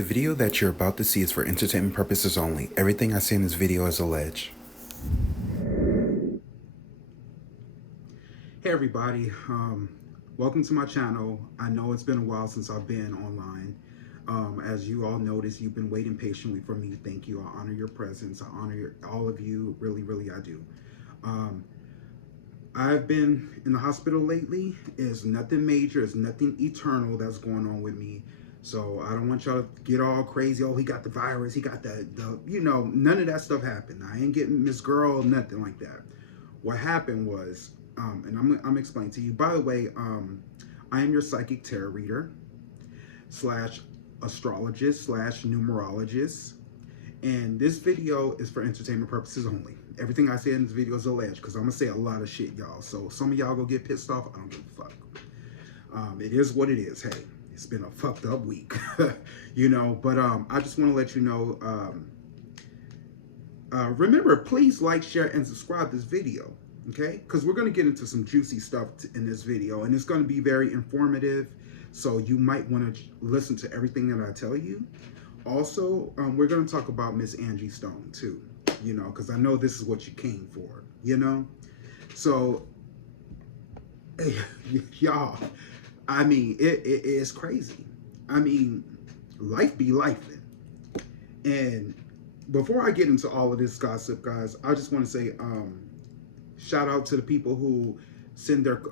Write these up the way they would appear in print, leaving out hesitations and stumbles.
The video that you're about to see is for entertainment purposes only. Everything I say in this video is alleged. Hey everybody, welcome to my channel. I know it's been a while since I've been online. As you all noticed, you've been waiting patiently for me. Thank you. I honor your presence. I honor all of you. Really, really, I do. I've been in the hospital lately. It's nothing major. It's nothing eternal that's going on with me. So I don't want y'all to get all crazy. Oh, he got the virus. He got none of that stuff happened. I ain't getting Miss Girl, nothing like that. What happened was, and I'm explaining to you. By the way, I am your psychic tarot reader slash astrologist slash numerologist. And this video is for entertainment purposes only. Everything I say in this video is alleged because I'm going to say a lot of shit, y'all. So some of y'all go get pissed off. I don't give a fuck. It is what it is. Hey, it's been a fucked up week, but I just want to let you know, remember, please like, share, and subscribe this video, okay? Because we're going to get into some juicy stuff in this video, and it's going to be very informative, so you might want to listen to everything that I tell you. Also, we're going to talk about Miss Angie Stone, too, because I know this is what you came for, So, y'all, I mean, it is crazy. I mean, life be lifing. And before I get into all of this gossip, guys, I just want to say shout out to the people who send their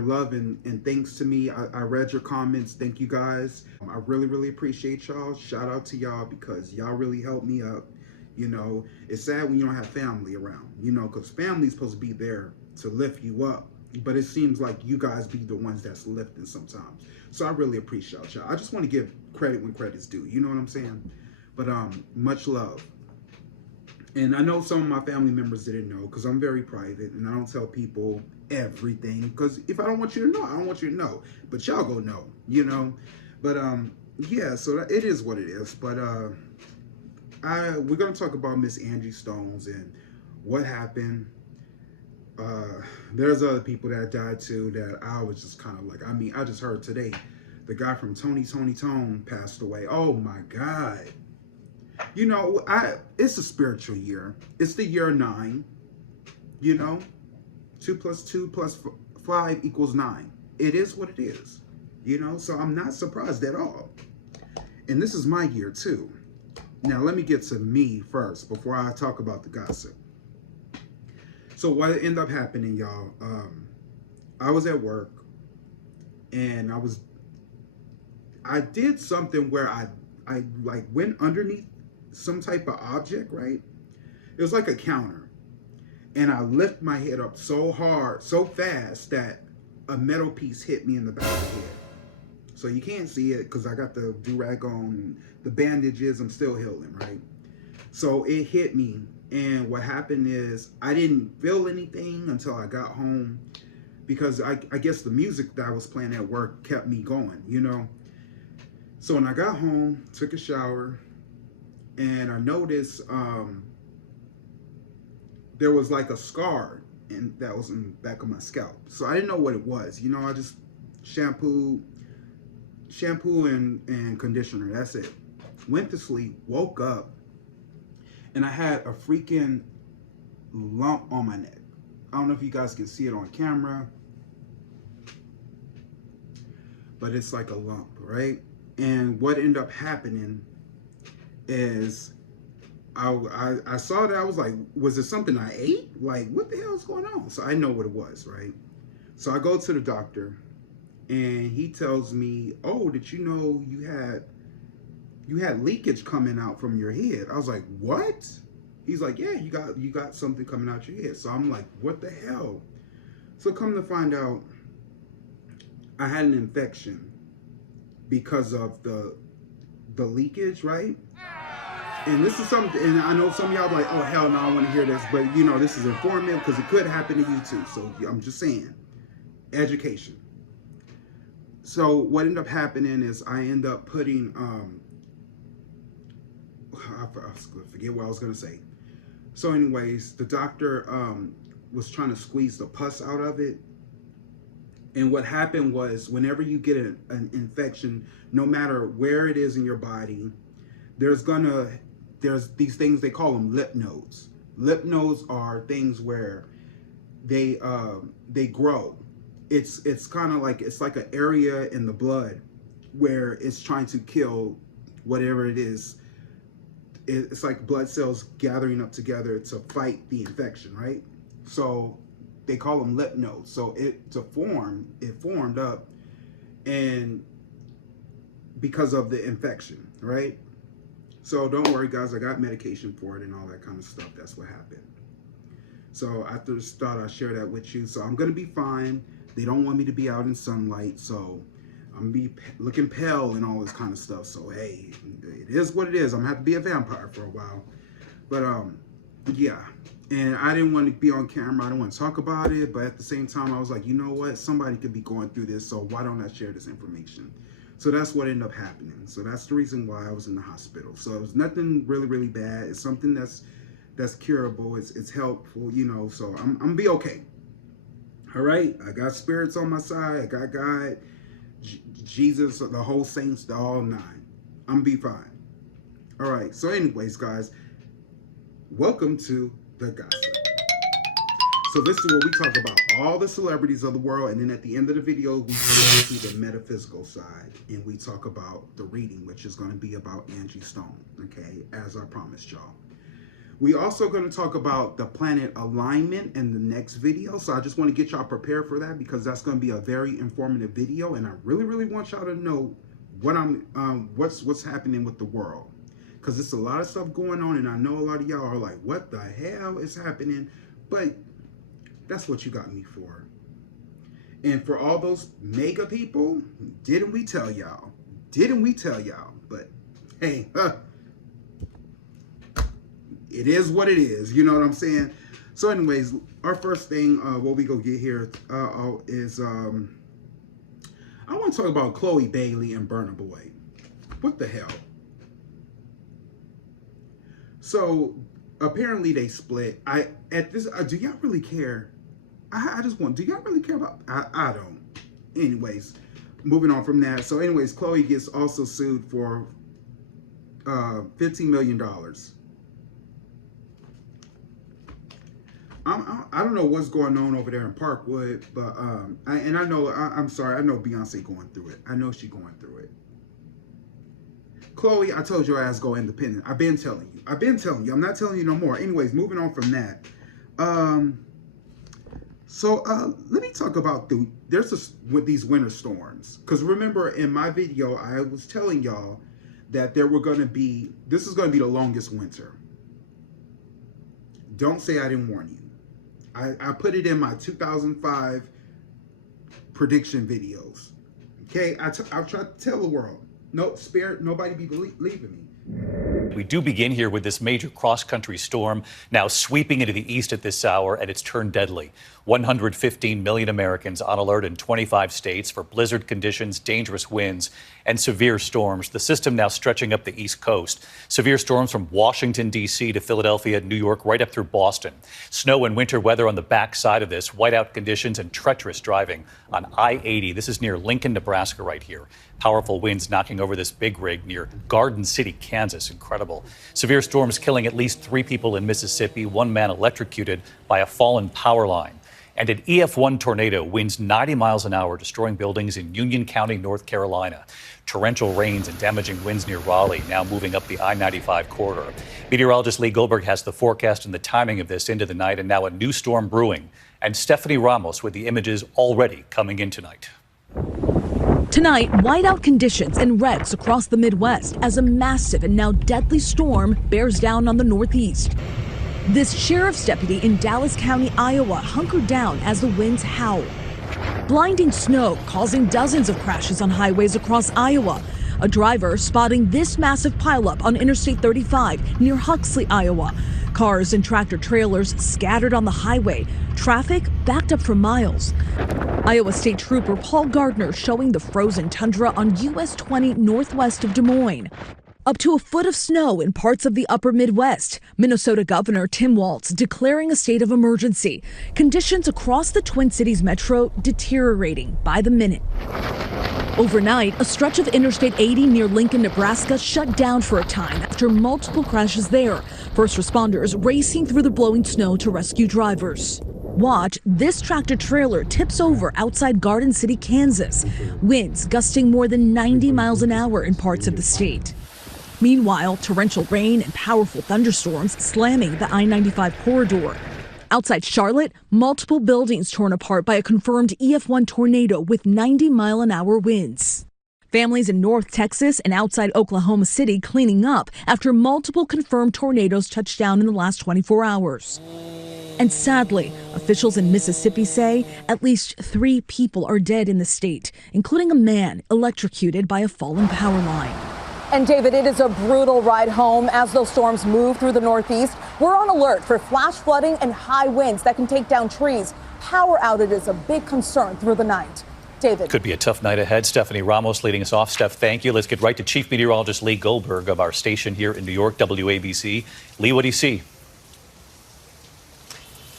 love and thanks to me. I read your comments. Thank you, guys. I really, really appreciate y'all. Shout out to y'all because y'all really helped me up. It's sad when you don't have family around, because family's supposed to be there to lift you up. But it seems like you guys be the ones that's lifting sometimes. So I really appreciate y'all. I just want to give credit when credit's due. You know what I'm saying? But much love. And I know some of my family members didn't know because I'm very private and I don't tell people everything. Because if I don't want you to know, I don't want you to know. But y'all go know, But yeah, so it is what it is. But we're going to talk about Miss Angie Stones and what happened. There's other people that died too that I was just kind of like, I just heard today the guy from Tony Tone passed away. Oh my God. It's a spiritual year. It's the year 9, 2 plus 2 plus 5 equals 9. It is what it is, so I'm not surprised at all. And this is my year too. Now let me get to me first before I talk about the gossip. So what ended up happening, y'all, I was at work and I did something where I like went underneath some type of object, right? It was like a counter. And I lift my head up so hard, so fast that a metal piece hit me in the back of the head. So you can't see it because I got the do-rag on and the bandages, I'm still healing, right? So it hit me. And what happened is I didn't feel anything until I got home because I guess the music that I was playing at work kept me going, So when I got home, took a shower, and I noticed there was like a scar that was in the back of my scalp. So I didn't know what it was. I just shampoo and conditioner. That's it. Went to sleep, woke up, and I had a freaking lump on my neck. I don't know if you guys can see it on camera, but it's like a lump, right? And what ended up happening is I saw that. I was like, was it something I ate? Like, what the hell is going on? So I know what it was, right? So I go to the doctor and he tells me, oh, did you know you had leakage coming out from your head? I was like, what? He's like, yeah, you got something coming out your head. So I'm like, what the hell? So come to find out, I had an infection because of the leakage, right? And this is something, and I know some of y'all are like, oh, hell no, I want to hear this. But, this is informative because it could happen to you too. So I'm just saying, education. So what ended up happening is I end up putting, I forget what I was going to say. So anyways, the doctor was trying to squeeze the pus out of it. And what happened was, whenever you get an infection, no matter where it is in your body, there's these things, they call them lymph nodes. Lymph nodes are things where they grow. It's kind of like, it's like an area in the blood where it's trying to kill whatever it is. It's like blood cells gathering up together to fight the infection, right? So they call them lymph nodes. So it formed up, and because of the infection, right? So don't worry, guys, I got medication for it and all that kind of stuff. That's what happened. So I just thought I'd share that with you. So I'm gonna be fine. They don't want me to be out in sunlight, so I'm gonna be looking pale and all this kind of stuff. So hey, it is what it is. I'm gonna have to be a vampire for a while. But yeah. And I didn't want to be on camera. I don't want to talk about it. But at the same time, I was like, you know what? Somebody could be going through this, so why don't I share this information? So that's what ended up happening. So that's the reason why I was in the hospital. So it was nothing really, really bad. It's something that's curable. It's helpful, you know. So I'm gonna be okay. All right. I got spirits on my side. I got God, Jesus, the whole saints, the all nine. I'm gonna be fine. All right. So anyways, guys, welcome to the gossip. So this is where we talk about all the celebrities of the world, and then at the end of the video, we go to the metaphysical side, and we talk about the reading, which is going to be about Angie Stone, okay, as I promised y'all. We also going to talk about the planet alignment in the next video, so I just want to get y'all prepared for that, because that's going to be a very informative video, and I really, really want y'all to know what what's happening with the world, because there's a lot of stuff going on, and I know a lot of y'all are like, what the hell is happening? But that's what you got me for. And for all those mega people, didn't we tell y'all? Didn't we tell y'all? But hey, it is what it is. You know what I'm saying? So anyways, our first thing, what we go get here is, I want to talk about Chloe Bailey and Burna Boy. What the hell? So apparently they split. Do y'all really care? I just want, do y'all really care about, I don't. Anyways, moving on from that. So anyways, Chloe gets also sued for $15 million. I don't know what's going on over there in Parkwood, but I'm sorry, I know Beyonce going through it. I know she going through it. Chloe, I told your ass go independent. I've been telling you. I'm not telling you no more. Anyways, moving on from that. So let me talk about with these winter storms. Because remember, in my video, I was telling y'all that this is going to be the longest winter. Don't say I didn't warn you. I put it in my 2005 prediction videos. Okay, I've tried to tell the world. No, spirit, nobody be believing me. We do begin here with this major cross-country storm now sweeping into the east at this hour, and it's turned deadly. 115 million Americans on alert in 25 states for blizzard conditions, dangerous winds, and severe storms. The system now stretching up the East Coast. Severe storms from Washington, D.C. to Philadelphia, New York, right up through Boston. Snow and winter weather on the backside of this, whiteout conditions and treacherous driving on I-80. This is near Lincoln, Nebraska right here. Powerful winds knocking over this big rig near Garden City, Kansas. Incredible. Severe storms killing at least 3 people in Mississippi, 1 man electrocuted by a fallen power line. And an EF1 tornado, winds 90 miles an hour, destroying buildings in Union County, North Carolina. Torrential rains and damaging winds near Raleigh, now moving up the I-95 corridor. Meteorologist Lee Goldberg has the forecast and the timing of this into the night, and now a new storm brewing. And Stephanie Ramos with the images already coming in tonight. Tonight, whiteout conditions and reds across the Midwest as a massive and now deadly storm bears down on the Northeast. This sheriff's deputy in Dallas County, Iowa, hunkered down as the winds howl. Blinding snow causing dozens of crashes on highways across Iowa. A driver spotting this massive pileup on Interstate 35 near Huxley, Iowa. Cars and tractor trailers scattered on the highway. Traffic backed up for miles. Iowa State Trooper Paul Gardner showing the frozen tundra on US 20 northwest of Des Moines. Up to a foot of snow in parts of the upper Midwest. Minnesota Governor Tim Walz declaring a state of emergency. Conditions across the Twin Cities metro deteriorating by the minute. Overnight, a stretch of Interstate 80 near Lincoln, Nebraska shut down for a time after multiple crashes there. First responders racing through the blowing snow to rescue drivers. Watch, this tractor trailer tips over outside Garden City, Kansas. Winds gusting more than 90 miles an hour in parts of the state. Meanwhile, torrential rain and powerful thunderstorms slamming the I-95 corridor. Outside Charlotte, multiple buildings torn apart by a confirmed EF1 tornado with 90-mile-an-hour winds. Families in North Texas and outside Oklahoma City cleaning up after multiple confirmed tornadoes touched down in the last 24 hours. And sadly, officials in Mississippi say at least 3 people are dead in the state, including a man electrocuted by a fallen power line. And David, it is a brutal ride home as those storms move through the Northeast. We're on alert for flash flooding and high winds that can take down trees. Power outages a big concern through the night. David. Could be a tough night ahead. Stephanie Ramos leading us off. Steph, thank you. Let's get right to Chief Meteorologist Lee Goldberg of our station here in New York, WABC. Lee, what do you see?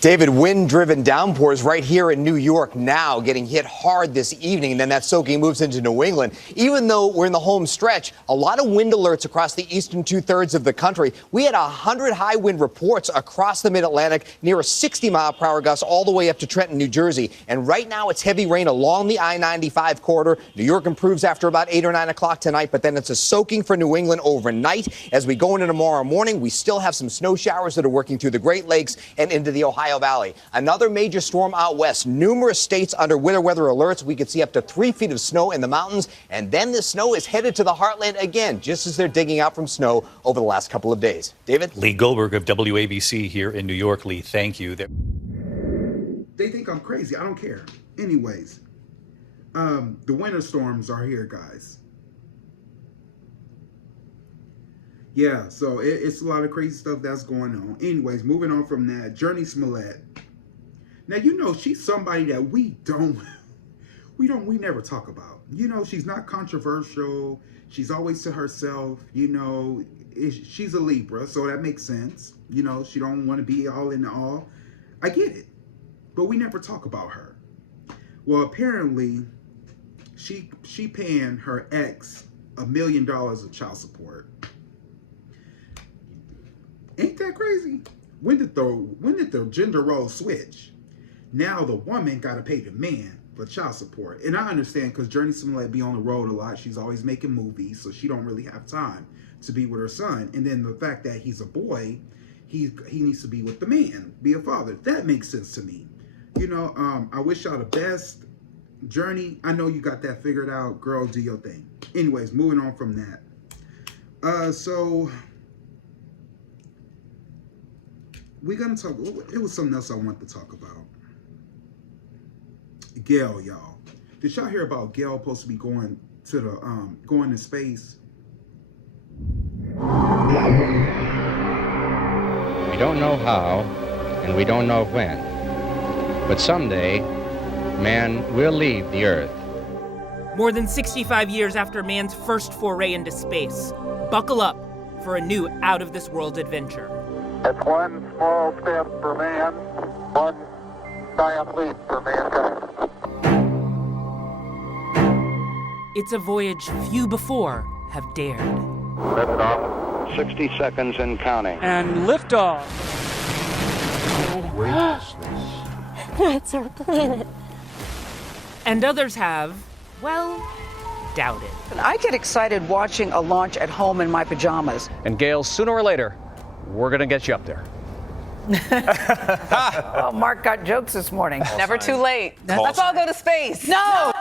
David, wind-driven downpours right here in New York now, getting hit hard this evening, and then that soaking moves into New England. Even though we're in the home stretch, a lot of wind alerts across the eastern two-thirds of the country. We had 100 high wind reports across the mid-Atlantic, near a 60-mile-per-hour gust all the way up to Trenton, New Jersey. And right now it's heavy rain along the I-95 corridor. New York improves after about 8 or 9 o'clock tonight, but then it's a soaking for New England overnight. As we go into tomorrow morning, we still have some snow showers that are working through the Great Lakes and into the Ohio Valley. Another major storm out west. Numerous states under winter weather alerts. We could see up to 3 feet of snow in the mountains. And then the snow is headed to the heartland again, just as they're digging out from snow over the last couple of days. David? Lee Goldberg of WABC here in New York. Lee, thank you. They think I'm crazy. I don't care. Anyways, the winter storms are here, guys. Yeah, so it's a lot of crazy stuff that's going on. Anyways, moving on from that, Journey Smollett. Now, you know, she's somebody that we never talk about. You know, she's not controversial. She's always to herself. You know, she's a Libra, so that makes sense. You know, she don't want to be all in the all. I get it, but we never talk about her. Well, apparently, she paying her ex $1 million of child support. Ain't that crazy? When did the gender role switch? Now the woman got to pay the man for child support. And I understand because Journey Smollett be on the road a lot. She's always making movies, so she don't really have time to be with her son. And then the fact that he's a boy, he needs to be with the man, be a father. That makes sense to me. You know, I wish y'all the best. Journey, I know you got that figured out. Girl, do your thing. Anyways, moving on from that. So we're going to talk, it was something else I wanted to talk about. Gail, y'all. Did y'all hear about Gail supposed to be going to space? We don't know how, and we don't know when, but someday, man will leave the Earth. More than 65 years after man's first foray into space, buckle up for a new out-of-this-world adventure. It's one small step for man, one giant leap for mankind. It's a voyage few before have dared. Liftoff, 60 seconds and counting. And liftoff. That's our planet. And others have, well, doubted. I get excited watching a launch at home in my pajamas. And Gail, sooner or later, we're going to get you up there. Well, Mark got jokes this morning. Never too late. Let's all go to space. No!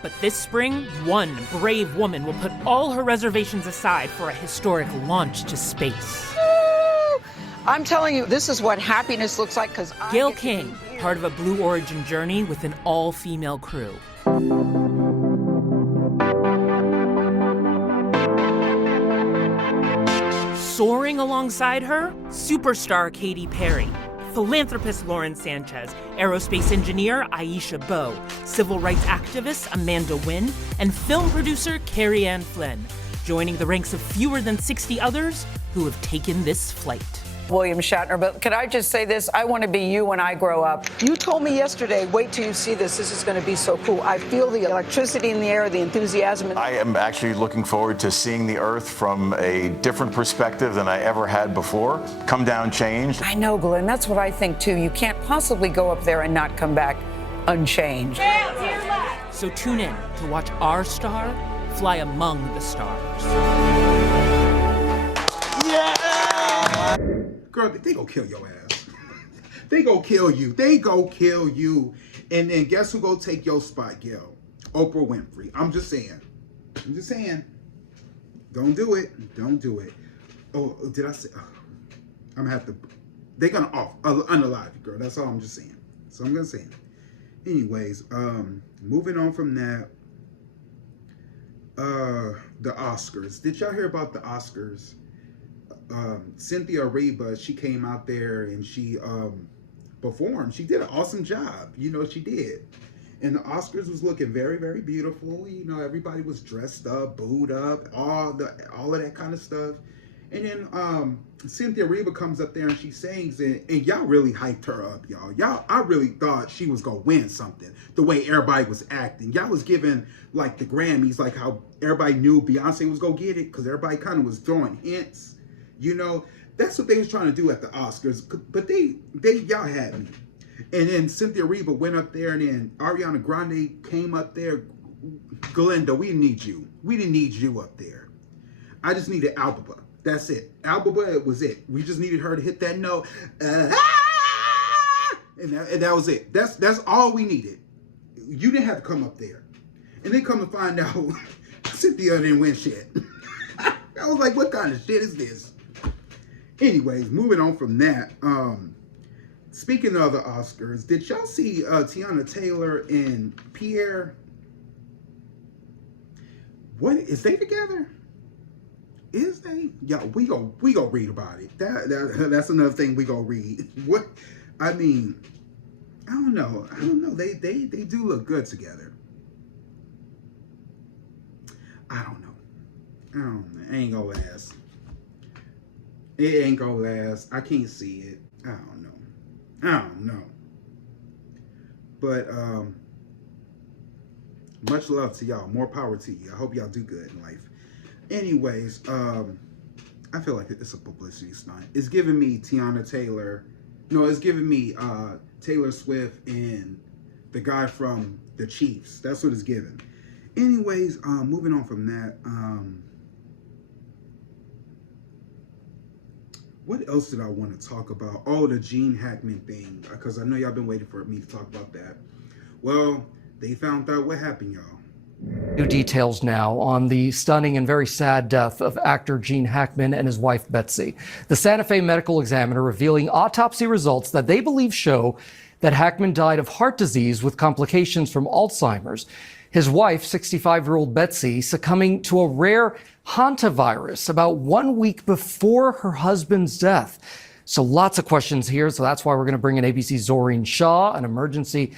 But this spring, one brave woman will put all her reservations aside for a historic launch to space. I'm telling you, this is what happiness looks like because Gail King, part of a Blue Origin journey with an all-female crew. Soaring alongside her, superstar Katy Perry, philanthropist Lauren Sanchez, aerospace engineer Aisha Bowe, civil rights activist Amanda Wynn, and film producer Carrie Ann Flynn, joining the ranks of fewer than 60 others who have taken this flight. William Shatner, but can I just say this? I want to be you when I grow up. You told me yesterday, wait till you see this. This is going to be so cool. I feel the electricity in the air, the enthusiasm. I am actually looking forward to seeing the Earth from a different perspective than I ever had before. Come down changed. I know, Glenn. That's what I think, too. You can't possibly go up there and not come back unchanged. So tune in to watch our star fly among the stars. Yeah! Girl, they gonna kill your ass. They gonna kill you. They gonna kill you. And then guess who gonna take your spot, Gil? Oprah Winfrey. I'm just saying. Don't do it. Don't do it. Oh, did I say? Oh, I'm gonna have to. They're gonna unalive you, girl. That's all I'm just saying. So I'm gonna say it. Anyways, moving on from that. The Oscars. Did y'all hear about the Oscars? Cynthia Erivo, she came out there and she performed. She did an awesome job. You know, she did. And the Oscars was looking very, very beautiful. You know, everybody was dressed up, booed up, all of that kind of stuff. And then Cynthia Erivo comes up there and she sings, and y'all really hyped her up, y'all. I really thought she was gonna win something. The way everybody was acting, y'all was giving like the Grammys, like how everybody knew Beyonce was gonna get it, because everybody kind of was throwing hints. You know, that's what they was trying to do at the Oscars, but y'all had me. And then Cynthia Erivo went up there, and then Ariana Grande came up there. Glenda, we need you. We didn't need you up there. I just needed Alba. That's it. Alba was it. We just needed her to hit that note. And that was it. That's all we needed. You didn't have to come up there. And then come to find out, Cynthia didn't win shit. I was like, what kind of shit is this? Anyways, moving on from that. Speaking of the Oscars, did y'all see Tiana Taylor and Pierre? What is they together? Is they? Yeah, we go read about it. That's another thing we go read. What? I mean, I don't know. They do look good together. I don't know. It ain't gonna last. It ain't gonna last. I can't see it. I don't know. But much love to y'all. More power to you. I hope y'all do good in life. Anyways, I feel like it's a publicity stunt. It's giving me Tiana Taylor. No, it's giving me Taylor Swift and the guy from the Chiefs. That's what it's giving. Anyways, moving on from that. What else did I want to talk about? Oh, the Gene Hackman thing, because I know y'all been waiting for me to talk about that. Well, they found out what happened, y'all. New details now on the stunning and very sad death of actor Gene Hackman and his wife Betsy. The Santa Fe medical examiner revealing autopsy results that they believe show that Hackman died of heart disease with complications from Alzheimer's. His wife, 65-year-old Betsy, succumbing to a rare hantavirus about 1 week before her husband's death. So lots of questions here. So that's why we're going to bring in ABC's Zoreen Shaw, an emergency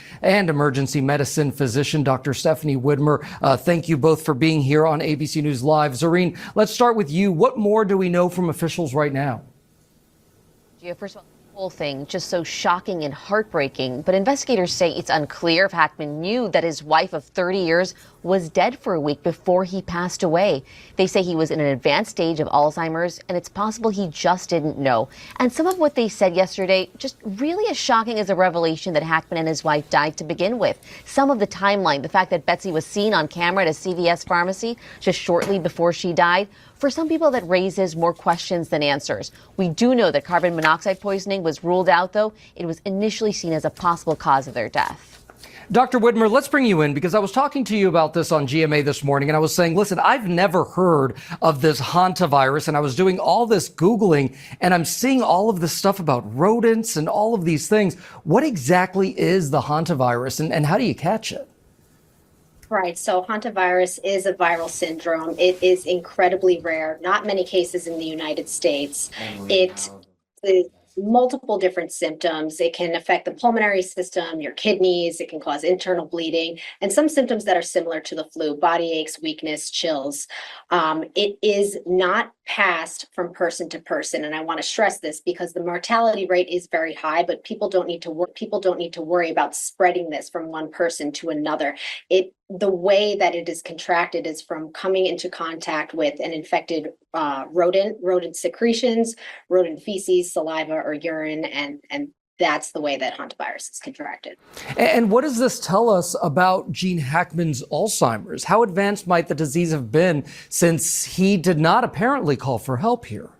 medicine physician, Dr. Stephanie Widmer. Thank you both for being here on ABC News Live. Zoreen, let's start with you. What more do we know from officials right now? Gia, first of all, the whole thing just so shocking and heartbreaking. But investigators say it's unclear if Hackman knew that his wife of 30 years was dead for a week before he passed away. They say he was in an advanced stage of Alzheimer's, and it's possible he just didn't know. And some of what they said yesterday, just really as shocking as the revelation that Hackman and his wife died to begin with. Some of the timeline, the fact that Betsy was seen on camera at a CVS pharmacy just shortly before she died. For some people, that raises more questions than answers. We do know that carbon monoxide poisoning was ruled out, though. It was initially seen as a possible cause of their death. Dr. Widmer, let's bring you in because I was talking to you about this on GMA this morning, and I was saying, listen, I've never heard of this hantavirus, and I was doing all this Googling, and I'm seeing all of this stuff about rodents and all of these things. What exactly is the hantavirus, and how do you catch it? Right. So hantavirus is a viral syndrome. It is incredibly rare. Not many cases in the United States. It is multiple different symptoms. It can affect the pulmonary system, your kidneys, it can cause internal bleeding, and some symptoms that are similar to the flu, body aches, weakness, chills. It is not passed from person to person. And I want to stress this because the mortality rate is very high, but people don't need to worry about spreading this from one person to another. The way that it is contracted is from coming into contact with an infected rodent secretions, rodent feces, saliva, or urine, and that's the way that hantavirus is contracted. And what does this tell us about Gene Hackman's Alzheimer's? How advanced might the disease have been since he did not apparently call for help here?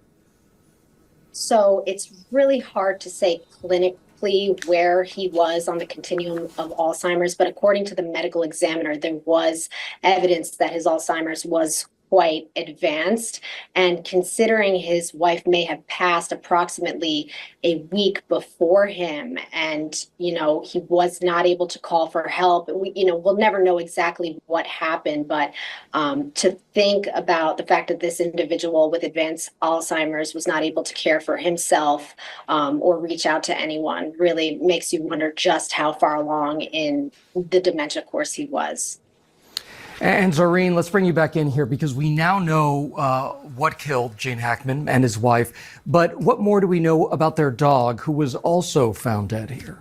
So it's really hard to say clinically where he was on the continuum of Alzheimer's, but according to the medical examiner, there was evidence that his Alzheimer's was quite advanced. And considering his wife may have passed approximately a week before him, and he was not able to call for help, we'll never know exactly what happened. But to think about the fact that this individual with advanced Alzheimer's was not able to care for himself or reach out to anyone really makes you wonder just how far along in the dementia course he was. And Zorine, let's bring you back in here because we now know what killed Gene Hackman and his wife. But what more do we know about their dog, who was also found dead here?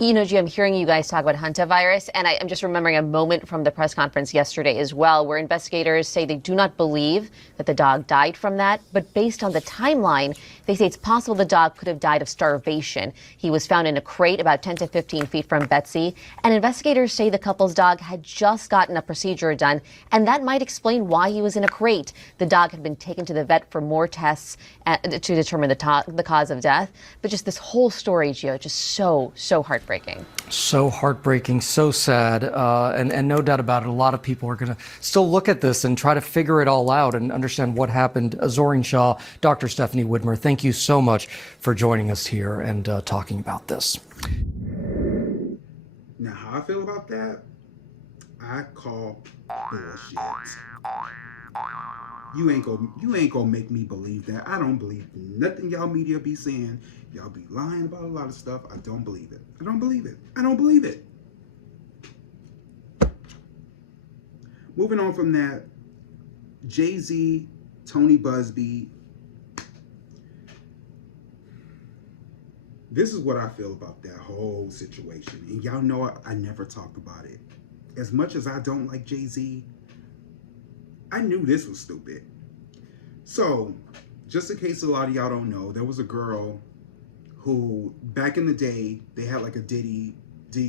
G, I'm hearing you guys talk about hantavirus, and I'm just remembering a moment from the press conference yesterday as well, where investigators say they do not believe that the dog died from that. But based on the timeline, they say it's possible the dog could have died of starvation. He was found in a crate about 10 to 15 feet from Betsy, and investigators say the couple's dog had just gotten a procedure done, and that might explain why he was in a crate. The dog had been taken to the vet for more tests to determine the cause of death. But just this whole story, Gio, just so heartbreaking. So heartbreaking, so sad, and no doubt about it, a lot of people are going to still look at this and try to figure it all out and understand what happened. Zorine Shah, Dr. Stephanie Widmer, thank you so much for joining us here and talking about this. Now, how I feel about that, I call bullshit. You ain't gonna make me believe that. I don't believe nothing y'all media be saying. Y'all be lying about a lot of stuff. I don't believe it. I don't believe it. I don't believe it. Moving on from that, Jay-Z, Tony Busby. This is what I feel about that whole situation. And y'all know I never talk about it. As much as I don't like Jay-Z, I knew this was stupid. So, just in case a lot of y'all don't know, there was a girl who, back in the day, they had like a Diddy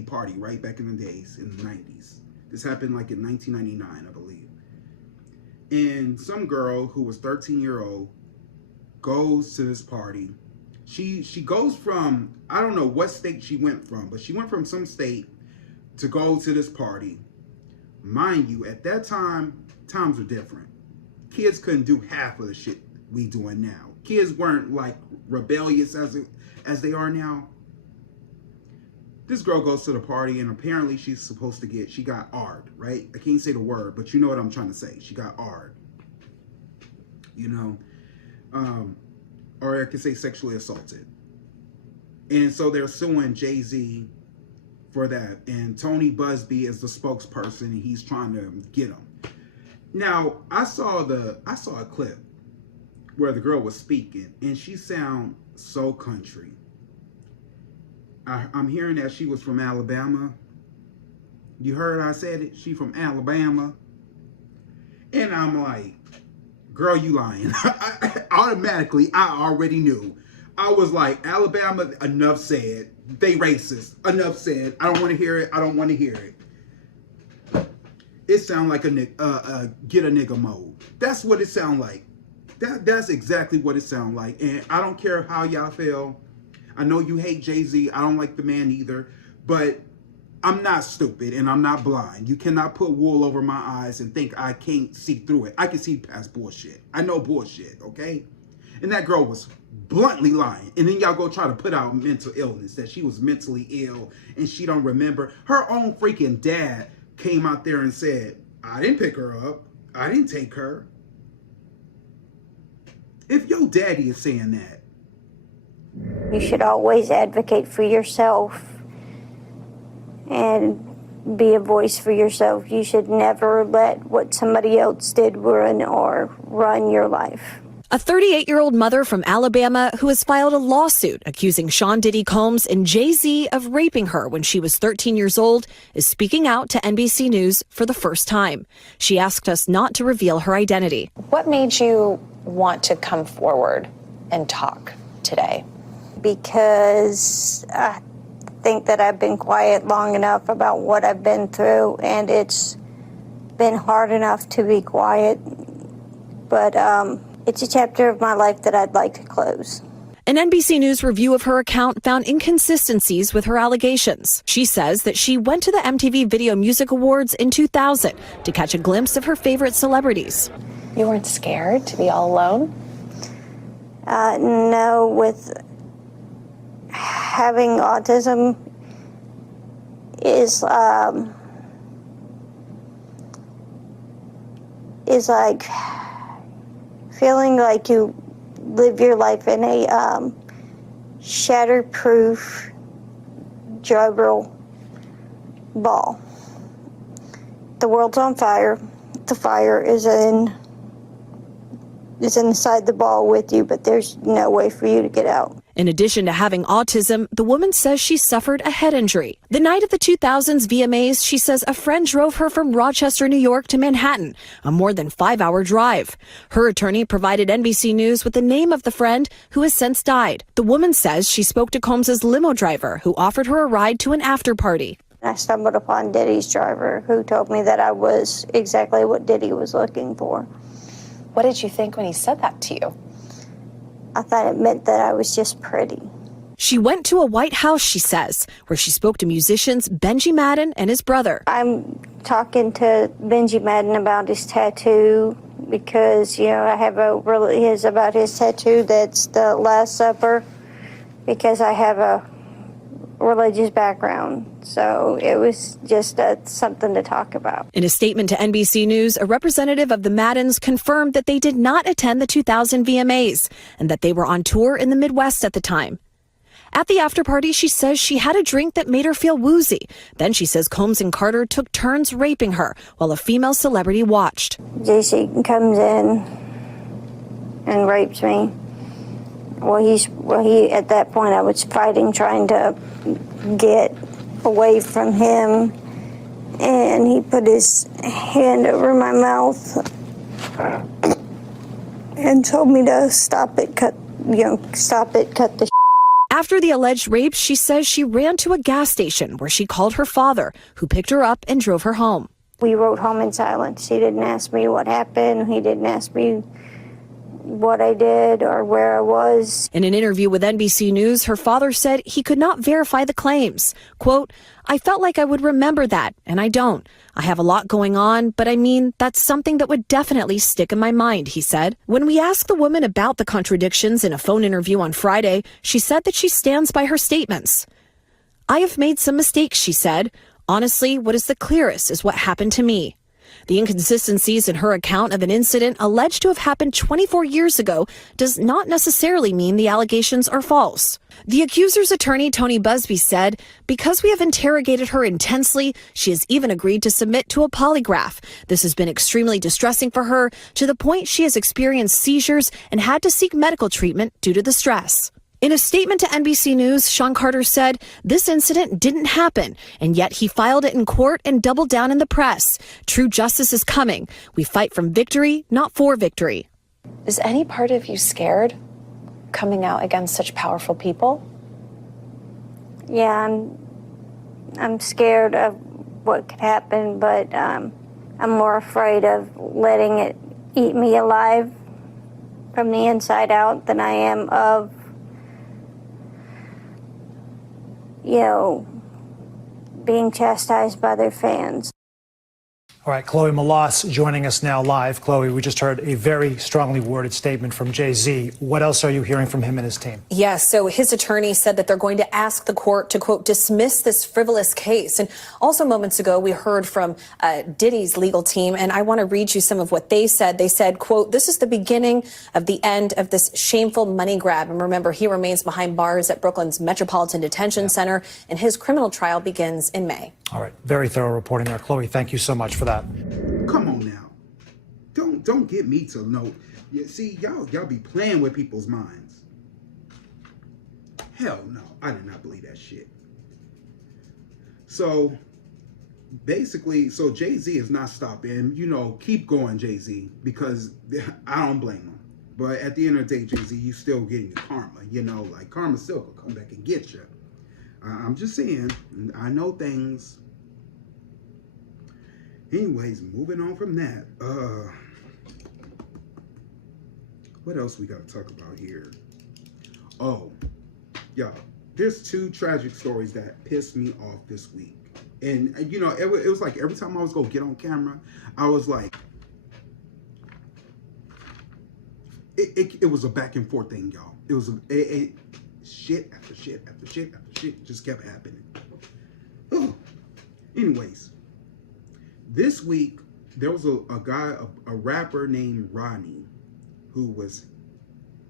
party, right? Back in the days, in the 90s. This happened like in 1999, I believe. And some girl who was 13-year-old goes to this party. She goes from, I don't know what state she went from, but she went from some state to go to this party. Mind you, at that time, times were different. Kids couldn't do half of the shit we doing now. Kids weren't like rebellious as they are now. This girl goes to the party and apparently she got R'd, right? I can't say the word, but you know what I'm trying to say. She got R'd. Or I could say sexually assaulted. And so they're suing Jay-Z for that. And Tony Busby is the spokesperson and he's trying to get him. Now, I saw a clip where the girl was speaking and she sound so country. I'm hearing that she was from Alabama. You heard I said it? She from Alabama. And I'm like, girl, you lying. Automatically, I already knew. I was like, Alabama, enough said. They racist. Enough said. I don't want to hear it. I don't want to hear it. It sound like a get a nigga mode. That's what it sound like. That's exactly what it sound like. And I don't care how y'all feel. I know you hate Jay-Z. I don't like the man either. But I'm not stupid and I'm not blind. You cannot put wool over my eyes and think I can't see through it. I can see past bullshit. I know bullshit, okay? And that girl was bluntly lying. And then y'all go try to put out mental illness, that she was mentally ill and she don't remember. Her own freaking dad came out there and said, I didn't pick her up. I didn't take her. If your daddy is saying that, You should always advocate for yourself and be a voice for yourself. You should never let what somebody else did ruin or run your life. A 38-year-old mother from Alabama who has filed a lawsuit accusing Sean Diddy Combs and Jay-Z of raping her when she was 13 years old is speaking out to NBC News for the first time. She asked us not to reveal her identity. What made you want to come forward and talk today? Because I think that I've been quiet long enough about what I've been through, and it's been hard enough to be quiet. But it's a chapter of my life that I'd like to close. An NBC News review of her account found inconsistencies with her allegations. She says that she went to the MTV Video Music Awards in 2000 to catch a glimpse of her favorite celebrities. You weren't scared to be all alone? No, with having autism is like feeling like you live your life in a shatterproof juggle ball. The world's on fire. The fire is inside the ball with you, but there's no way for you to get out. In addition to having autism, the woman says she suffered a head injury. The night of the 2000s VMAs, she says a friend drove her from Rochester, New York to Manhattan, a more than 5-hour drive. Her attorney provided NBC News with the name of the friend who has since died. The woman says she spoke to Combs's limo driver, who offered her a ride to an after party. I stumbled upon Diddy's driver, who told me that I was exactly what Diddy was looking for. What did you think when he said that to you? I thought it meant that I was just pretty. She went to a White House, she says, where she spoke to musicians Benji Madden and his brother. I'm talking to Benji Madden about his tattoo because, I have about his tattoo that's the Last Supper, because I have a religious background. So it was just something to talk about. In a statement to NBC News, a representative of the Maddens confirmed that they did not attend the 2000 VMAs and that they were on tour in the Midwest at the time. At the after party, she says she had a drink that made her feel woozy. Then she says Combs and Carter took turns raping her while a female celebrity watched. JC comes in and rapes me. He at that point I was fighting, trying to get away from him, and he put his hand over my mouth and told me to stop it, cut the. After the alleged rape, she says she ran to a gas station where she called her father, who picked her up and drove her home. We rode home in silence. He didn't ask me what happened. He didn't ask me what I did or where I was. In an interview with NBC News, her father said he could not verify the claims. Quote, "I felt like I would remember that, and I don't. I have a lot going on, but I mean, that's something that would definitely stick in my mind," he said. When we asked the woman about the contradictions in a phone interview on Friday, she said that she stands by her statements. "I have made some mistakes," she said. "Honestly, what is the clearest is what happened to me." The inconsistencies in her account of an incident alleged to have happened 24 years ago does not necessarily mean the allegations are false. The accuser's attorney, Tony Busby, said, "Because we have interrogated her intensely, she has even agreed to submit to a polygraph. This has been extremely distressing for her, to the point she has experienced seizures and had to seek medical treatment due to the stress." In a statement to NBC News, Sean Carter said this incident didn't happen, and yet he filed it in court and doubled down in the press. "True justice is coming. We fight from victory, not for victory." Is any part of you scared coming out against such powerful people? Yeah, I'm scared of what could happen, but I'm more afraid of letting it eat me alive from the inside out than I am of being chastised by their fans. All right, Chloe Malas joining us now live. Chloe, we just heard a very strongly worded statement from Jay-Z. What else are you hearing from him and his team? Yes, so his attorney said that they're going to ask the court to, quote, dismiss this frivolous case. And also moments ago, we heard from Diddy's legal team, and I want to read you some of what they said. They said, quote, this is the beginning of the end of this shameful money grab. And remember, he remains behind bars at Brooklyn's Metropolitan Detention Center, and his criminal trial begins in May. All right, very thorough reporting there. Chloe, thank you so much for that. Come on now. Don't get me to know. See, y'all be playing with people's minds. Hell no, I did not believe that shit. So basically, Jay-Z is not stopping. You know, keep going, Jay-Z, because I don't blame him. But at the end of the day, Jay-Z, you still getting your karma. You know, like karma still could come back and get you. I'm just saying, I know things. Anyways, moving on from that. What else we got to talk about here? Oh, y'all, there's two tragic stories that pissed me off this week. And, you know, it was like every time I was going to get on camera, I was like, it was a back and forth thing, y'all. It was shit after shit after shit after shit just kept happening. Oh. Anyways, this week there was a guy, a rapper named Ronnie, who was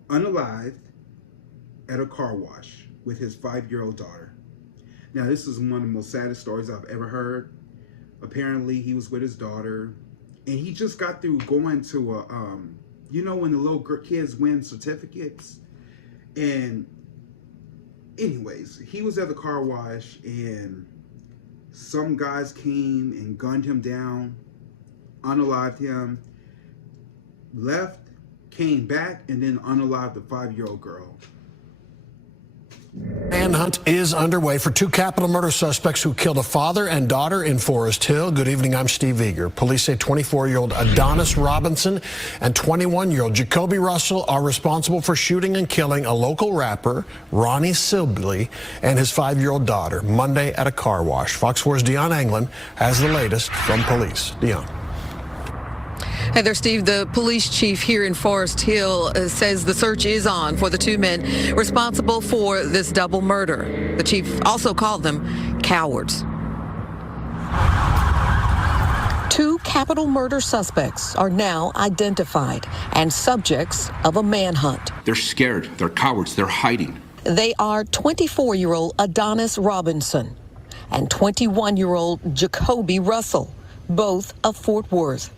unalived at a car wash with his 5-year-old daughter. Now, this is one of the most saddest stories I've ever heard. Apparently, he was with his daughter, and he just got through going to a, you know, when the little kids win certificates. And anyways, he was at the car wash, and some guys came and gunned him down, unalived him, left, came back, and then unalived the 5-year-old girl. Manhunt is underway for two capital murder suspects who killed a father and daughter in Forest Hill. Good evening, I'm Steve Eager. Police say 24-year-old Adonis Robinson and 21-year-old Jacoby Russell are responsible for shooting and killing a local rapper, Ronnie Sibley, and his 5-year-old daughter Monday at a car wash. Fox 4's Deion Anglin has the latest from police. Deion. Hey there, Steve. The police chief here in Forest Hill says the search is on for the two men responsible for this double murder. The chief also called them cowards. Two capital murder suspects are now identified and subjects of a manhunt. They're scared. They're cowards. They're hiding. They are 24-year-old Adonis Robinson and 21-year-old Jacoby Russell, both of Fort Worth.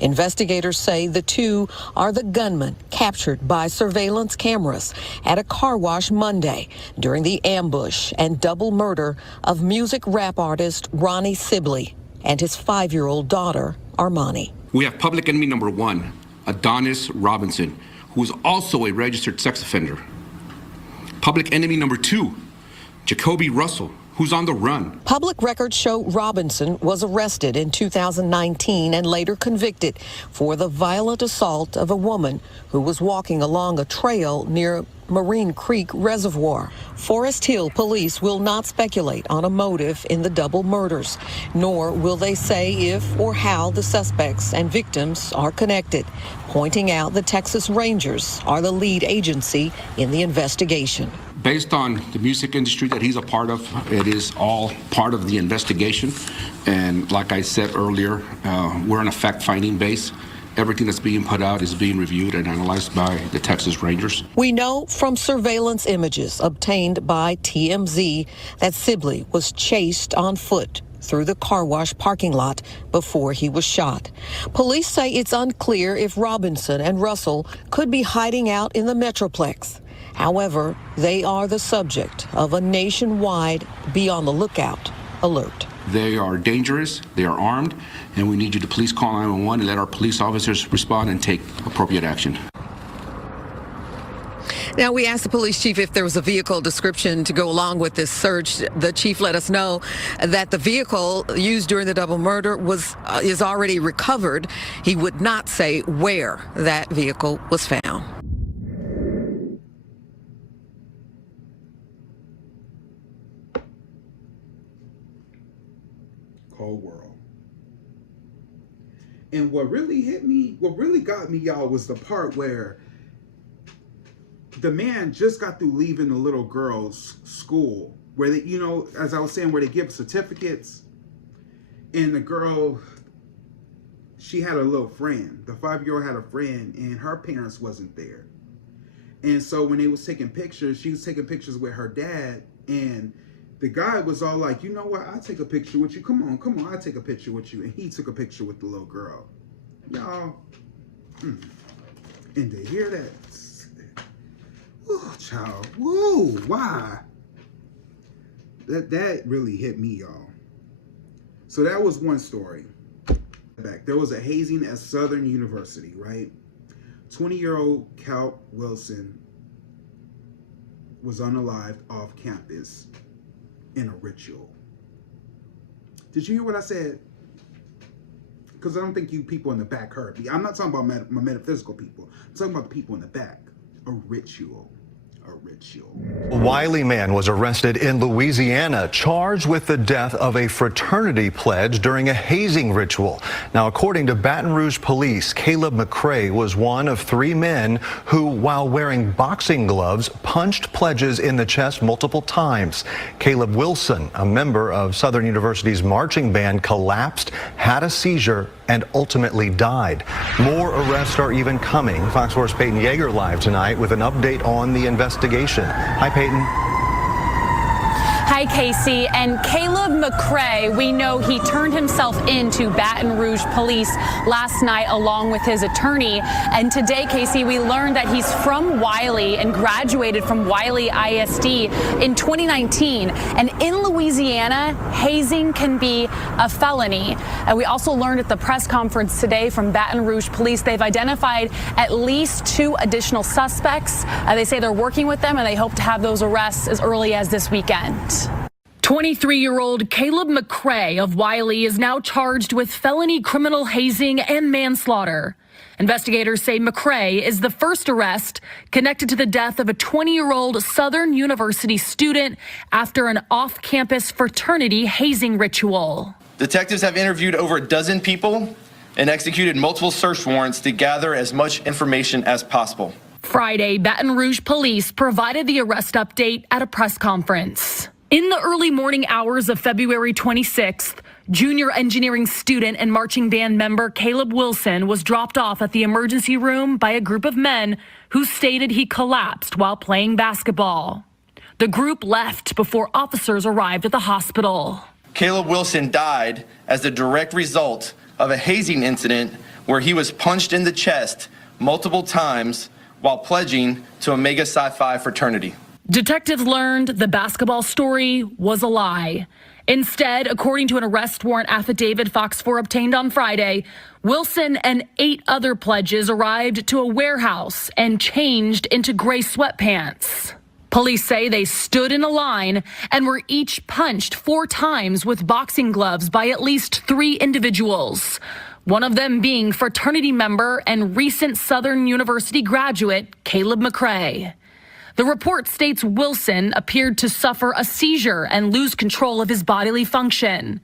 Investigators say the two are the gunmen captured by surveillance cameras at a car wash Monday during the ambush and double murder of music rap artist Ronnie Sibley and his 5-year-old daughter, Armani. We have public enemy number one, Adonis Robinson, who is also a registered sex offender. Public enemy number two, Jacoby Russell, who's on the run. Public records show Robinson was arrested in 2019 and later convicted for the violent assault of a woman who was walking along a trail near Marine Creek Reservoir. Forest Hill police will not speculate on a motive in the double murders, nor will they say if or how the suspects and victims are connected, pointing out the Texas Rangers are the lead agency in the investigation. Based on the music industry that he's a part of, it is all part of the investigation. And like I said earlier, we're on a fact-finding base. Everything that's being put out is being reviewed and analyzed by the Texas Rangers. We know from surveillance images obtained by TMZ that Sibley was chased on foot through the car wash parking lot before he was shot. Police say it's unclear if Robinson and Russell could be hiding out in the Metroplex. However, they are the subject of a nationwide be on the lookout alert. They are dangerous, they are armed, and we need you to please call 911 and let our police officers respond and take appropriate action. Now, we asked the police chief if there was a vehicle description to go along with this search. The chief let us know that the vehicle used during the double murder is already recovered. He would not say where that vehicle was found. Cold world. And what really hit me, what really got me, y'all, was the part where the man just got through leaving the little girl's school, where they, you know, as I was saying, where they give certificates. And the girl, she had a little friend. The 5-year-old had a friend, and her parents wasn't there. And so when they was taking pictures, she was taking pictures with her dad, and the guy was all like, you know what, I'll take a picture with you. Come on, I'll take a picture with you. And he took a picture with the little girl. Y'all, and to hear that, oh, child, whoa, why? That really hit me, y'all. So that was one story. There was a hazing at Southern University, right? 20-year-old Cal Wilson was unalived off campus in a ritual. Did you hear what I said? Because I don't think you people in the back heard me. I'm not talking about my metaphysical people. I'm talking about the people in the back. A ritual. A ritual. A Wiley man was arrested in Louisiana, charged with the death of a fraternity pledge during a hazing ritual. Now, according to Baton Rouge police, Caleb McCrae was one of 3 men who, while wearing boxing gloves, punched pledges in the chest multiple times. Caleb Wilson, a member of Southern University's marching band, collapsed, had a seizure, and ultimately died. More arrests are even coming. Fox 4's Peyton Yeager live tonight with an update on the investigation. Hi, Peyton. Hi, Casey. And Caleb McCrae, we know he turned himself into Baton Rouge police last night along with his attorney. And today, Casey, we learned that he's from Wiley and graduated from Wiley ISD in 2019. And in Louisiana, hazing can be a felony. And we also learned at the press conference today from Baton Rouge police, they've identified at least 2 additional suspects. They say they're working with them and they hope to have those arrests as early as this weekend. 23-year-old Caleb McCrae of Wiley is now charged with felony criminal hazing and manslaughter. Investigators say McCrae is the first arrest connected to the death of a 20-year-old Southern University student after an off-campus fraternity hazing ritual. Detectives have interviewed over a dozen people and executed multiple search warrants to gather as much information as possible. Friday, Baton Rouge police provided the arrest update at a press conference. In the early morning hours of February 26th, junior engineering student and marching band member Caleb Wilson was dropped off at the emergency room by a group of men who stated he collapsed while playing basketball. The group left before officers arrived at the hospital. Caleb Wilson died as the direct result of a hazing incident where he was punched in the chest multiple times while pledging to Omega Psi Phi fraternity. Detectives learned the basketball story was a lie. Instead, according to an arrest warrant affidavit Fox 4 obtained on Friday, Wilson and 8 other pledges arrived to a warehouse and changed into gray sweatpants. Police say they stood in a line and were each punched 4 times with boxing gloves by at least 3 individuals, one of them being fraternity member and recent Southern University graduate Caleb McCrae. The report states Wilson appeared to suffer a seizure and lose control of his bodily function.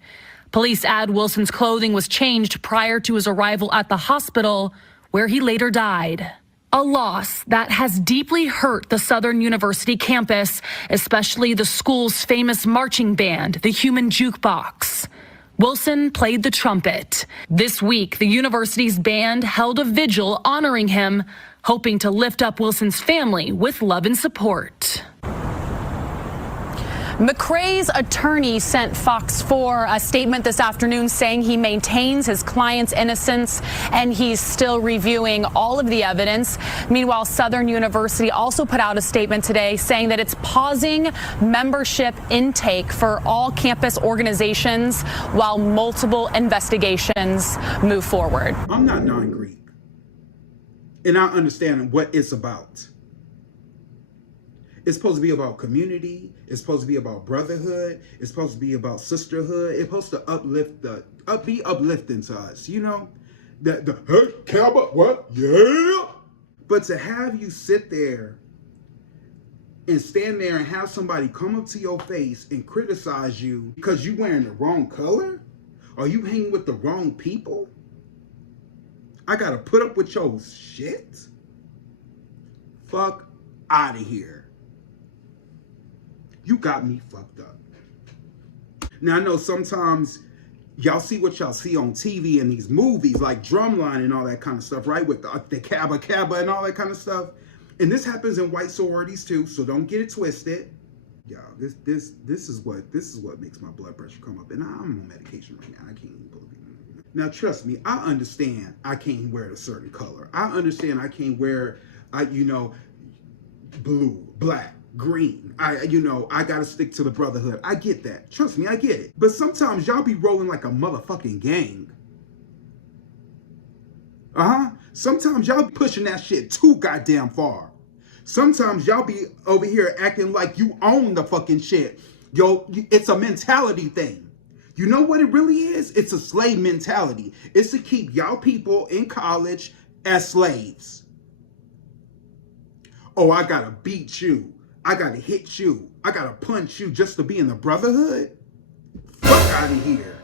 Police add Wilson's clothing was changed prior to his arrival at the hospital, where he later died. A loss that has deeply hurt the Southern University campus, especially the school's famous marching band, the Human Jukebox. Wilson played the trumpet. This week, the university's band held a vigil honoring him, hoping to lift up Wilson's family with love and support. McCrae's attorney sent Fox 4 a statement this afternoon saying he maintains his client's innocence and he's still reviewing all of the evidence. Meanwhile, Southern University also put out a statement today saying that it's pausing membership intake for all campus organizations while multiple investigations move forward. I'm not non-Greek, and I understand what it's about. It's supposed to be about community. It's supposed to be about brotherhood. It's supposed to be about sisterhood. It's supposed to be uplifting to us, you know? Hey, cowboy, what? Yeah! But to have you sit there and stand there and have somebody come up to your face and criticize you because you wearing the wrong color? Or you hanging with the wrong people? I gotta put up with your shit? Fuck out of here. You got me fucked up. Now, I know sometimes y'all see what y'all see on TV in these movies, like Drumline and all that kind of stuff, right? With the Cabba and all that kind of stuff. And this happens in white sororities too, so don't get it twisted. Y'all, this is what makes my blood pressure come up. And I'm on medication right now. I can't even believe it. Now, trust me, I understand I can't wear a certain color. I understand I can't wear, blue, black, green. I gotta stick to the brotherhood. I get that. Trust me, I get it. But sometimes y'all be rolling like a motherfucking gang. Sometimes y'all be pushing that shit too goddamn far. Sometimes y'all be over here acting like you own the fucking shit. Yo, it's a mentality thing. You know what it really is? It's a slave mentality. It's to keep y'all people in college as slaves. Oh, I gotta beat you. I gotta hit you. I gotta punch you just to be in the brotherhood? Fuck out of here.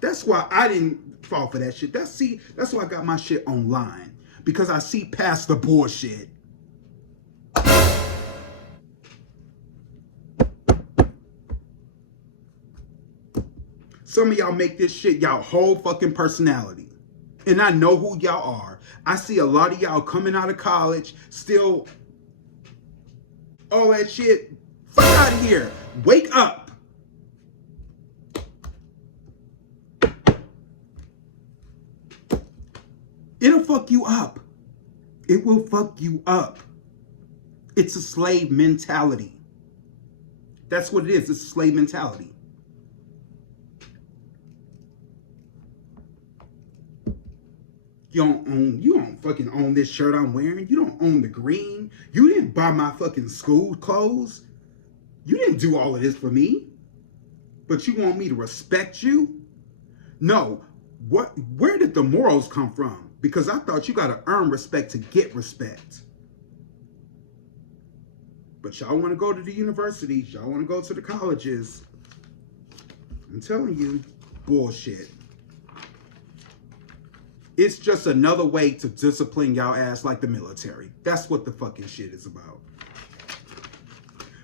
That's why I didn't fall for that shit. That's why I got my shit online. Because I see past the bullshit. Some of y'all make this shit y'all whole fucking personality. And I know who y'all are. I see a lot of y'all coming out of college, still all that shit. Fuck out of here. Wake up. It'll fuck you up. It will fuck you up. It's a slave mentality. That's what it is. It's a slave mentality. You don't fucking own this shirt I'm wearing. You don't own the green. You didn't buy my fucking school clothes. You didn't do all of this for me. But you want me to respect you? No. Where did the morals come from? Because I thought you gotta earn respect to get respect. But y'all wanna go to the universities, y'all wanna go to the colleges. I'm telling you, bullshit. It's just another way to discipline y'all ass like the military. That's what the fucking shit is about.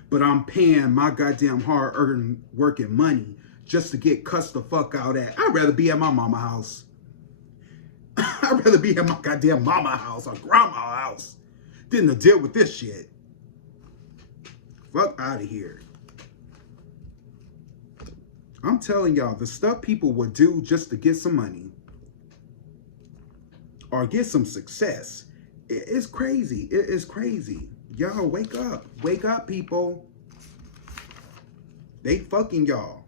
But I'm paying my goddamn hard-earned working money just to get cussed the fuck out at. I'd rather be at my mama house. I'd rather be at my goddamn mama house or grandma house than to deal with this shit. Fuck out of here. I'm telling y'all, the stuff people would do just to get some money or get some success, it's crazy. It is crazy. Y'all, wake up. Wake up, people. They fucking y'all.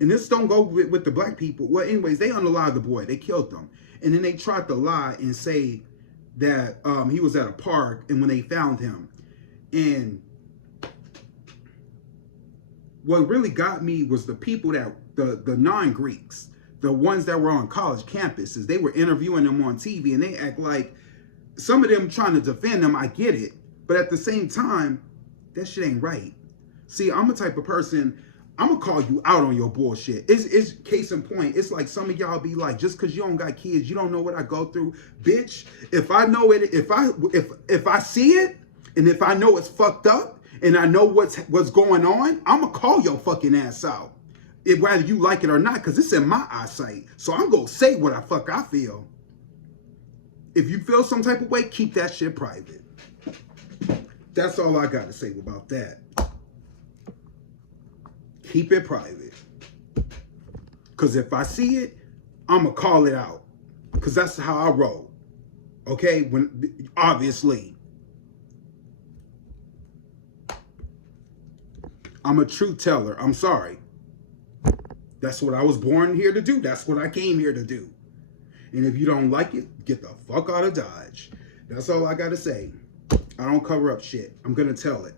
And this don't go with the black people. Well, anyways, they unalived the boy. They killed them. And then they tried to lie and say that he was at a park and when they found him. And what really got me was the people that, the non-Greeks, the ones that were on college campuses, they were interviewing them on TV and they act like, some of them trying to defend them, I get it. But at the same time, that shit ain't right. See, I'm the type of person, I'm gonna call you out on your bullshit. It's case in point. It's like some of y'all be like, just cause you don't got kids, you don't know what I go through. Bitch, if I know it, if I see it, and if I know it's fucked up, and I know what's going on, I'm gonna call your fucking ass out. Whether you like it or not, cause it's in my eyesight. So I'm gonna say what I feel. If you feel some type of way, keep that shit private. That's all I got to say about that. Keep it private. Because if I see it, I'm going to call it out. Because that's how I roll. Okay? Obviously. I'm a truth teller. I'm sorry. That's what I was born here to do. That's what I came here to do. And if you don't like it, get the fuck out of Dodge. That's all I got to say. I don't cover up shit. I'm going to tell it.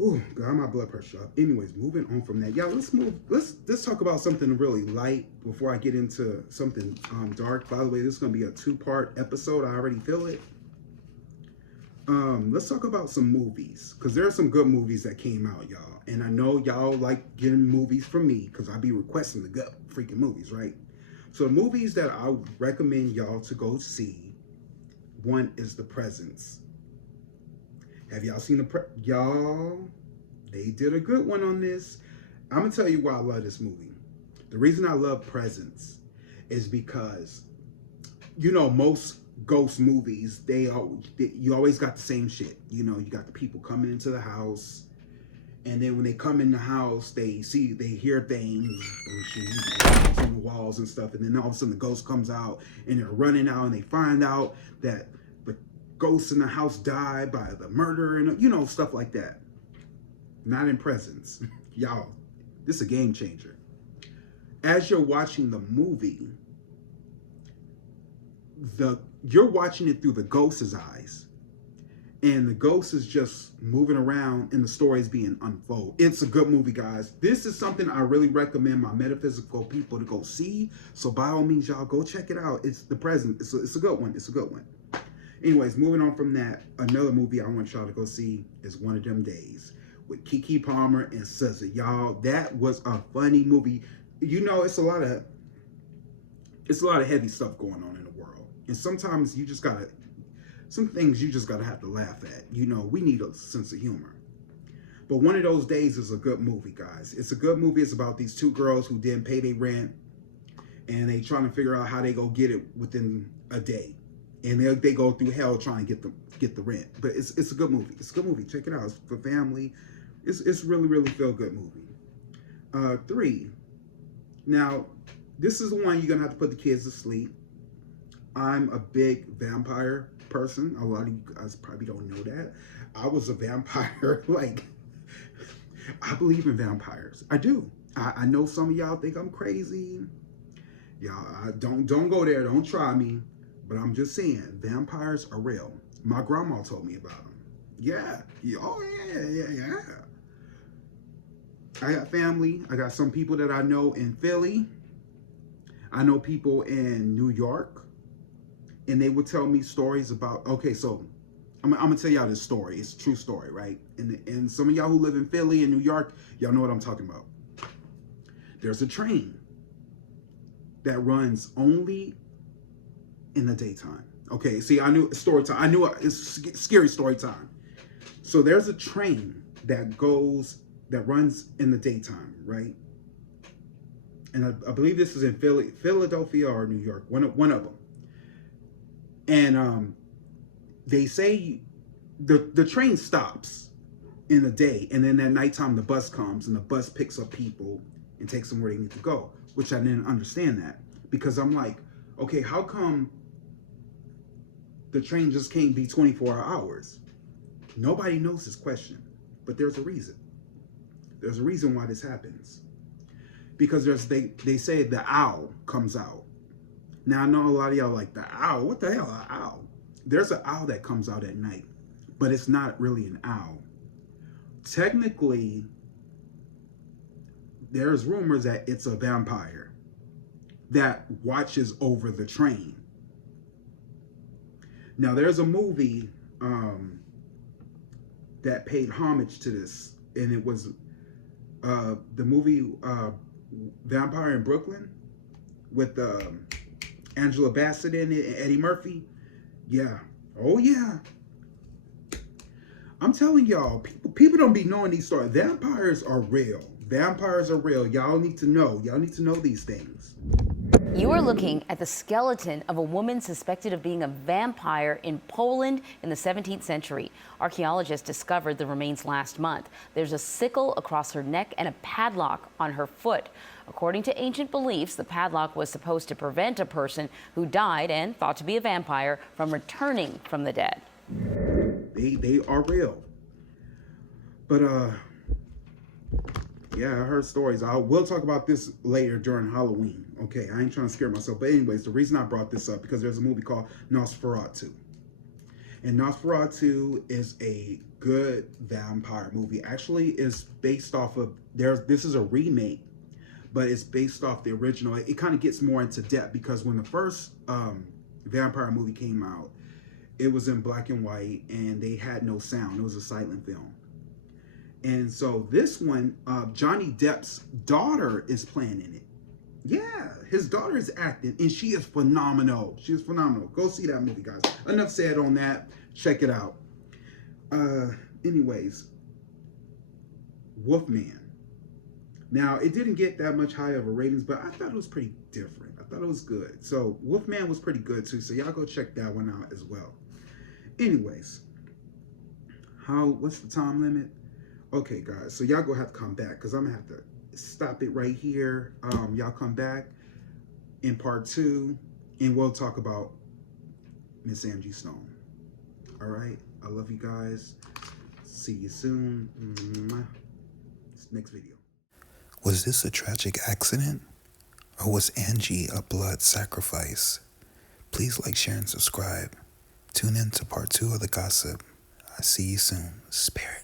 Ooh, got my blood pressure up. Anyways, moving on from that. Yeah, let's talk about something really light before I get into something dark. By the way, this is going to be a 2-part episode. I already feel it. Let's talk about some movies, because there are some good movies that came out, y'all. And I know y'all like getting movies from me, because I be requesting the good freaking movies, right? So the movies that I would recommend y'all to go see, one is The Presence. Have y'all seen y'all? They did a good one on this. I'm gonna tell you why I love this movie. The reason I love Presence is because, you know, most ghost movies, you always got the same shit. You know, you got the people coming into the house, and then when they come in the house, they hear things, on the walls and stuff, and then all of a sudden the ghost comes out, and they're running out, and they find out that the ghosts in the house died by the murder, and you know, stuff like that. Not in Presence. Y'all, this is a game changer. As you're watching the movie, you're watching it through the ghost's eyes, and the ghost is just moving around and the story is being unfolded. It's a good movie, guys. This is something I really recommend my metaphysical people to go see. So by all means, y'all go check it out. It's The Present. It's a good one. It's a good one. Anyways, moving on from that, another movie I want y'all to go see is One of Them Days with Keke Palmer and SZA. Y'all, that was a funny movie. You know, it's a lot of heavy stuff going on in the world, and sometimes you just gotta, some things you just gotta have to laugh at. You know, we need a sense of humor. But One of Those Days is a good movie, guys. It's a good movie. It's about these two girls who didn't pay their rent, and they trying to figure out how they go get it within a day, and they go through hell trying to get the rent. But it's a good movie. It's a good movie. Check it out. It's for family. It's really feel good movie. 3. Now, this is the one you're gonna have to put the kids to sleep. I'm a big vampire person. A lot of you guys probably don't know that. I was a vampire. Like, I believe in vampires. I do. I know some of y'all think I'm crazy. Y'all, don't go there. Don't try me. But I'm just saying, vampires are real. My grandma told me about them. Yeah. Oh yeah. I got family. I got some people that I know in Philly. I know people in New York, and they would tell me stories about, okay, so I'm gonna tell y'all this story. It's a true story, right? And some of y'all who live in Philly and New York, y'all know what I'm talking about. There's a train that runs only in the daytime. Okay, see, I knew story time. I knew it's scary story time. So there's a train that runs in the daytime, right? And I believe this is in Philadelphia or New York, one of them. And they say the train stops in the day, and then at nighttime the bus comes, and the bus picks up people and takes them where they need to go, which I didn't understand that, because I'm like, okay, how come the train just can't be 24 hours? Nobody knows this question, but there's a reason. There's a reason why this happens. Because they say the owl comes out. Now, I know a lot of y'all like, the owl? What the hell, an owl? There's an owl that comes out at night, but it's not really an owl. Technically, there's rumors that it's a vampire that watches over the train. Now, there's a movie that paid homage to this, and it was the movie Vampire in Brooklyn with Angela Bassett in it and Eddie Murphy. Yeah. Oh yeah. I'm telling y'all, people don't be knowing these stories. Vampires are real. Vampires are real. Y'all need to know. Y'all need to know these things. You are looking at the skeleton of a woman suspected of being a vampire in Poland in the 17th century. Archaeologists discovered the remains last month. There's a sickle across her neck and a padlock on her foot. According to ancient beliefs, the padlock was supposed to prevent a person who died and thought to be a vampire from returning from the dead. They are real. But yeah, I heard stories. We'll talk about this later during Halloween. Okay, I ain't trying to scare myself. But anyways, the reason I brought this up, because there's a movie called Nosferatu. And Nosferatu is a good vampire movie. Actually, it's based off of, this is a remake, but it's based off the original. It kind of gets more into depth, because when the first vampire movie came out, It was in black and white, and they had no sound. It was a silent film. And so this one, Johnny Depp's daughter is playing in it. Yeah, his daughter is acting, and she is phenomenal. She is phenomenal. Go see that movie, guys. Enough said on that. Check it out. Anyways, Wolfman. Now, it didn't get that much high of a ratings, but I thought it was pretty different. I thought it was good. So Wolfman was pretty good too. So y'all go check that one out as well. Anyways, what's the time limit? Okay, guys. So y'all gonna have to come back because I'm gonna have to stop it right here. Y'all come back in part 2, and we'll talk about Miss Angie Stone. All right. I love you guys. See you soon. Next video. Was this a tragic accident? Or was Angie a blood sacrifice? Please like, share, and subscribe. Tune in to part 2 of the gossip. I see you soon. Spirit.